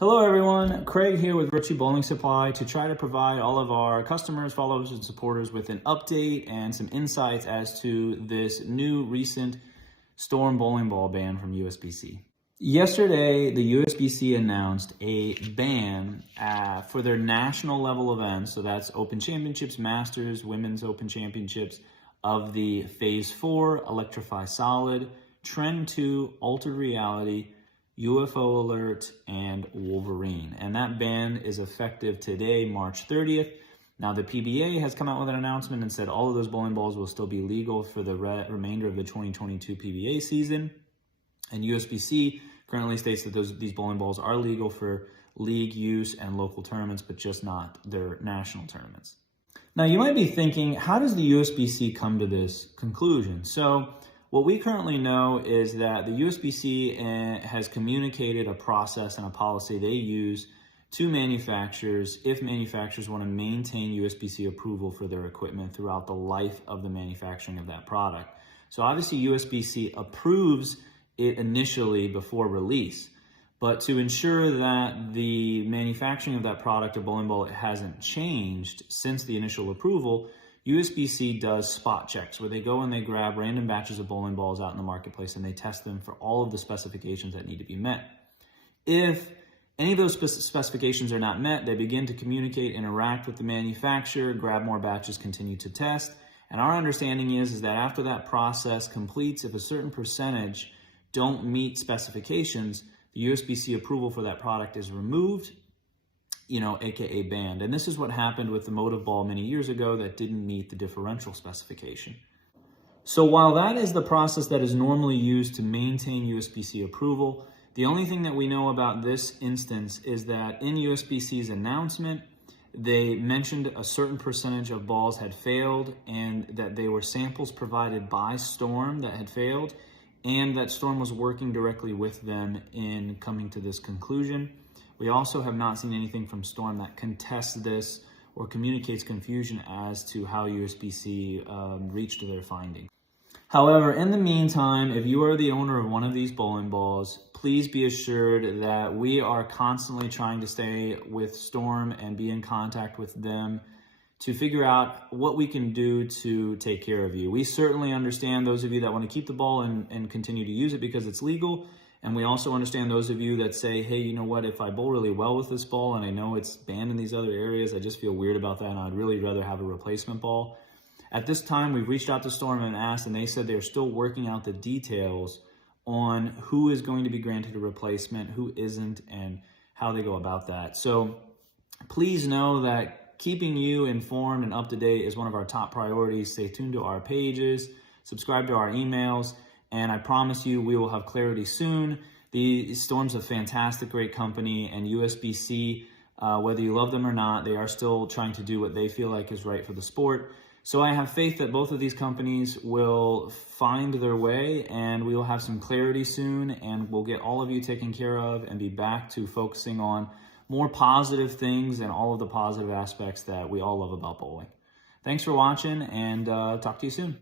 Hello everyone, Craig here with Virtue Bowling Supply to try to provide all of our customers, followers, and supporters with an update and some insights as to this new recent Storm bowling ball ban from USBC. Yesterday, the USBC announced a ban for their national level events, so that's Open Championships, Masters, Women's Open Championships, of the Phase 4, Electrify Solid, Trend 2, Altered Reality, UFO Alert, and Wolverine. And that ban is effective today, March 30th. Now, the PBA has come out with an announcement and said all of those bowling balls will still be legal for the remainder of the 2022 PBA season. And USBC currently states that these bowling balls are legal for league use and local tournaments, but just not their national tournaments. Now, you might be thinking, how does the USBC come to this conclusion? So, what we currently know is that the USBC has communicated a process and a policy they use to manufacturers if manufacturers want to maintain USBC approval for their equipment throughout the life of the manufacturing of that product. So obviously USBC approves it initially before release, but to ensure that the manufacturing of that product or bowling ball hasn't changed since the initial approval, USBC does spot checks where they go and they grab random batches of bowling balls out in the marketplace and they test them for all of the specifications that need to be met. If any of those specifications are not met, they begin to communicate, interact with the manufacturer, grab more batches, continue to test. And our understanding is that after that process completes, if a certain percentage don't meet specifications, the USBC approval for that product is removed, aka banned. And this is what happened with the Motive Ball many years ago that didn't meet the differential specification. So while that is the process that is normally used to maintain USBC approval, the only thing that we know about this instance is that in USBC's announcement, they mentioned a certain percentage of balls had failed and that they were samples provided by Storm that had failed, and that Storm was working directly with them in coming to this conclusion. We also have not seen anything from Storm that contests this or communicates confusion as to how USBC reached their finding. However, in the meantime, if you are the owner of one of these bowling balls, please be assured that we are constantly trying to stay with Storm and be in contact with them to figure out what we can do to take care of you. We certainly understand those of you that want to keep the ball and continue to use it because it's legal. And we also understand those of you that say, hey, you know what, if I bowl really well with this ball and I know it's banned in these other areas, I just feel weird about that and I'd really rather have a replacement ball. At this time, we've reached out to Storm and asked, and they said they're still working out the details on who is going to be granted a replacement, who isn't, and how they go about that. So please know that keeping you informed and up to date is one of our top priorities. Stay tuned to our pages, subscribe to our emails, and I promise you we will have clarity soon. The Storm's a fantastic, great company, and USBC, whether you love them or not, they are still trying to do what they feel like is right for the sport. So I have faith that both of these companies will find their way and we will have some clarity soon, and we'll get all of you taken care of and be back to focusing on more positive things and all of the positive aspects that we all love about bowling. Thanks for watching, and talk to you soon.